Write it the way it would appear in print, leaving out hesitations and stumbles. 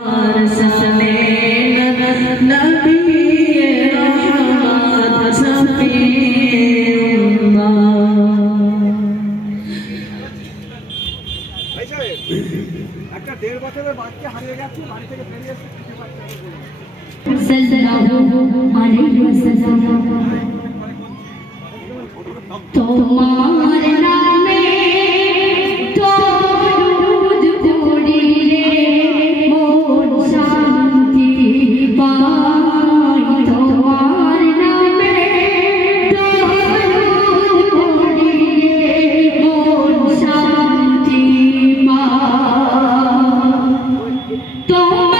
একটা 1.5 বছরের বাচ্চা হারিয়ে গেছে, বাড়ি থেকে বেরিয়ে এসে কিছু বাচ্চা তোমার নামে দরুদ পড়ি রে মন শান্তি পায়। তোমার নামে দরুদ পড়ি রে মন শান্তি পায়। তোমার